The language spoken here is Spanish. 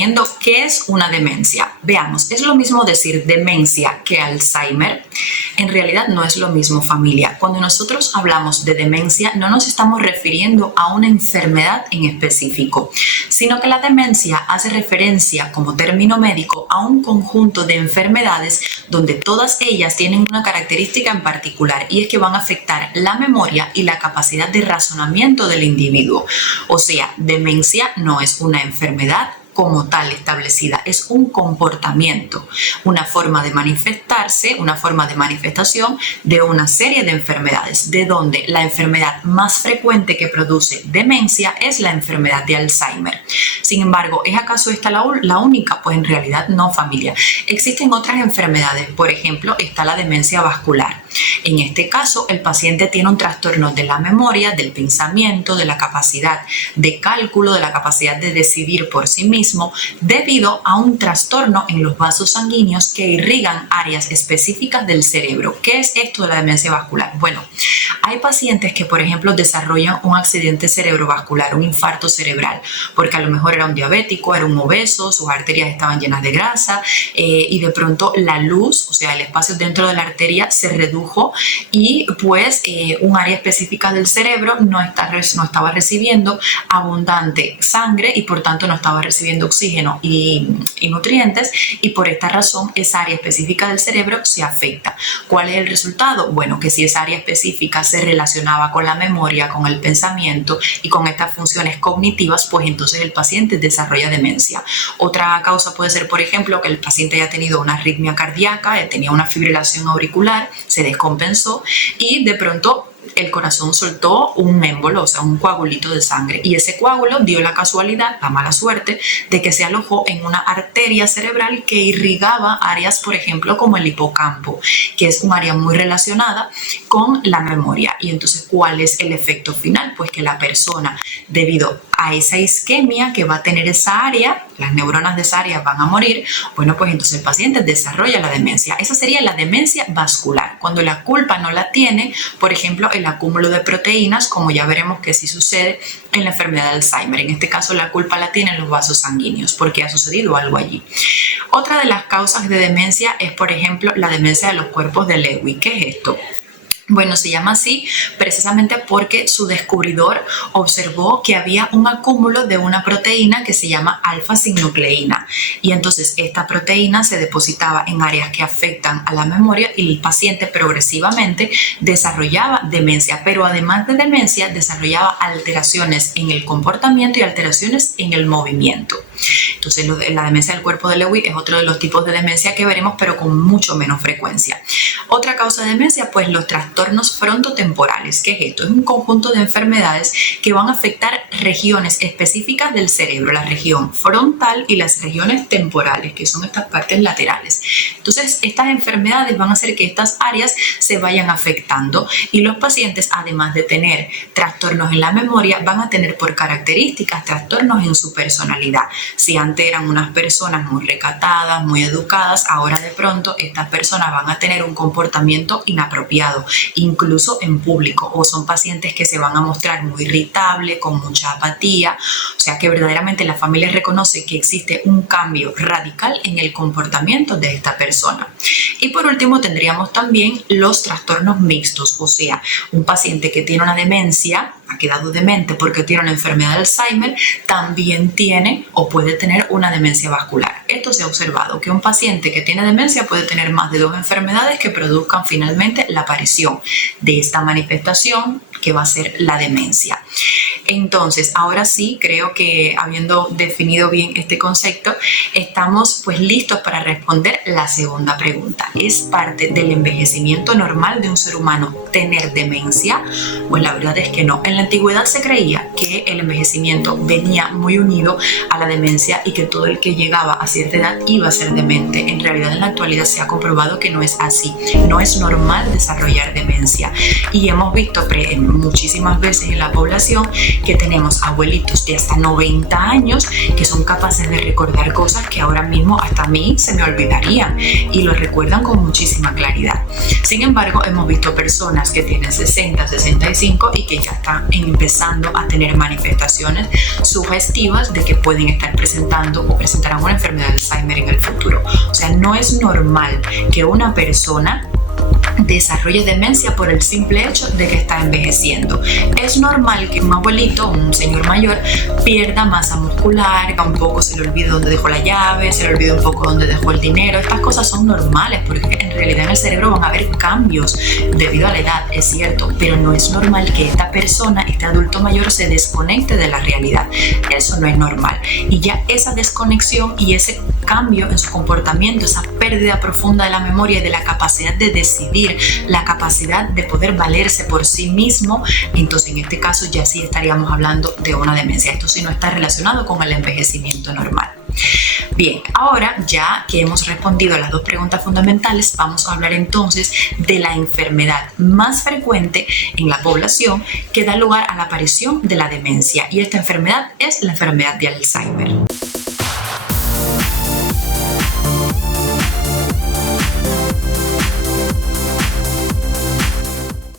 definiendo qué es una demencia. Veamos, ¿es lo mismo decir demencia que Alzheimer? En realidad no es lo mismo, familia. Cuando nosotros hablamos de demencia, no nos estamos refiriendo a una enfermedad en específico, sino que la demencia hace referencia como término médico a un conjunto de enfermedades donde todas ellas tienen una característica en particular, y es que van a afectar la memoria y la capacidad de razonamiento del individuo. O sea, demencia no es una enfermedad como tal establecida, es un comportamiento, una forma de manifestarse, una forma de manifestación de una serie de enfermedades, de donde la enfermedad más frecuente que produce demencia es la enfermedad de Alzheimer. Sin embargo, ¿es acaso esta la única? Pues en realidad no, familia. Existen otras enfermedades, por ejemplo, está la demencia vascular. En este caso, el paciente tiene un trastorno de la memoria, del pensamiento, de la capacidad de cálculo, de la capacidad de decidir por sí mismo, debido a un trastorno en los vasos sanguíneos que irrigan áreas específicas del cerebro. ¿Qué es esto de la demencia vascular? Bueno, hay pacientes que, por ejemplo, desarrollan un accidente cerebrovascular, un infarto cerebral, porque a lo mejor era un diabético, era un obeso, sus arterias estaban llenas de grasa y de pronto la luz, o sea, el espacio dentro de la arteria se redujo y pues un área específica del cerebro no estaba recibiendo abundante sangre y por tanto no estaba recibiendo oxígeno y nutrientes, y por esta razón esa área específica del cerebro se afecta. ¿Cuál es el resultado? Bueno, que si esa área específica se relacionaba con la memoria, con el pensamiento y con estas funciones cognitivas, pues entonces el paciente desarrolla demencia. Otra causa puede ser, por ejemplo, que el paciente haya tenido una arritmia cardíaca, tenía una fibrilación auricular, se descompensó y de pronto el corazón soltó un émbolo, o sea, un coagulito de sangre, y ese coágulo dio la casualidad, la mala suerte, de que se alojó en una arteria cerebral que irrigaba áreas, por ejemplo, como el hipocampo, que es un área muy relacionada con la memoria. Y entonces, ¿cuál es el efecto final? Pues que la persona, debido a esa isquemia que va a tener esa área, las neuronas de esa área van a morir, bueno, pues entonces el paciente desarrolla la demencia. Esa sería la demencia vascular, cuando la culpa no la tiene, por ejemplo, el acúmulo de proteínas, como ya veremos que sí sucede en la enfermedad de Alzheimer. En este caso, la culpa la tienen los vasos sanguíneos, porque ha sucedido algo allí. Otra de las causas de demencia es, por ejemplo, la demencia de los cuerpos de Lewy. ¿Qué es esto? Bueno, se llama así precisamente porque su descubridor observó que había un acúmulo de una proteína que se llama alfa-sinucleína, y entonces esta proteína se depositaba en áreas que afectan a la memoria y el paciente progresivamente desarrollaba demencia, pero además de demencia desarrollaba alteraciones en el comportamiento y alteraciones en el movimiento. Entonces la demencia del cuerpo de Lewy es otro de los tipos de demencia que veremos, pero con mucho menos frecuencia. Otra causa de demencia, pues los trastornos frontotemporales. ¿Qué es esto? Es un conjunto de enfermedades que van a afectar regiones específicas del cerebro, la región frontal y las regiones temporales, que son estas partes laterales. Entonces, estas enfermedades van a hacer que estas áreas se vayan afectando, y los pacientes, además de tener trastornos en la memoria, van a tener por características trastornos en su personalidad. Si antes eran unas personas muy recatadas, muy educadas, ahora de pronto estas personas van a tener un comportamiento inapropiado, incluso en público, o son pacientes que se van a mostrar muy irritables, con mucha apatía, o sea que verdaderamente la familia reconoce que existe un cambio radical en el comportamiento de esta persona. Y por último tendríamos también los trastornos mixtos, o sea, un paciente que tiene una demencia, ha quedado demente porque tiene una enfermedad de Alzheimer, también tiene o puede tener una demencia vascular. Esto se ha observado, que un paciente que tiene demencia puede tener más de 2 enfermedades que produzcan finalmente la aparición de esta manifestación que va a ser la demencia. Entonces, ahora sí, creo que habiendo definido bien este concepto, estamos pues listos para responder la segunda pregunta. ¿Es parte del envejecimiento normal de un ser humano tener demencia? Pues la verdad es que no. En la antigüedad se creía que el envejecimiento venía muy unido a la demencia y que todo el que llegaba a cierta edad iba a ser demente. En realidad, en la actualidad se ha comprobado que no es así. No es normal desarrollar demencia. Y hemos visto muchísimas veces en la población que tenemos abuelitos de hasta 90 años que son capaces de recordar cosas que ahora mismo hasta a mí se me olvidarían, y lo recuerdan con muchísima claridad. Sin embargo, hemos visto personas que tienen 60, 65 y que ya están empezando a tener manifestaciones sugestivas de que pueden estar presentando o presentarán una enfermedad de Alzheimer en el futuro. O sea, no es normal que una persona desarrolle demencia por el simple hecho de que está envejeciendo. Es normal que un abuelito, un señor mayor, pierda masa muscular, que un poco se le olvide dónde dejó la llave, se le olvide un poco dónde dejó el dinero. Estas cosas son normales porque en realidad en el cerebro van a haber cambios debido a la edad, es cierto, pero no es normal que esta persona, este adulto mayor, se desconecte de la realidad. Eso no es normal. Y ya esa desconexión y ese cambio en su comportamiento, esa pérdida profunda de la memoria y de la capacidad de decidir, la capacidad de poder valerse por sí mismo, entonces en este caso ya sí estaríamos hablando de una demencia. Esto sí no está relacionado con el envejecimiento normal. Bien, ahora ya que hemos respondido a las dos preguntas fundamentales, vamos a hablar entonces de la enfermedad más frecuente en la población que da lugar a la aparición de la demencia, y esta enfermedad es la enfermedad de Alzheimer.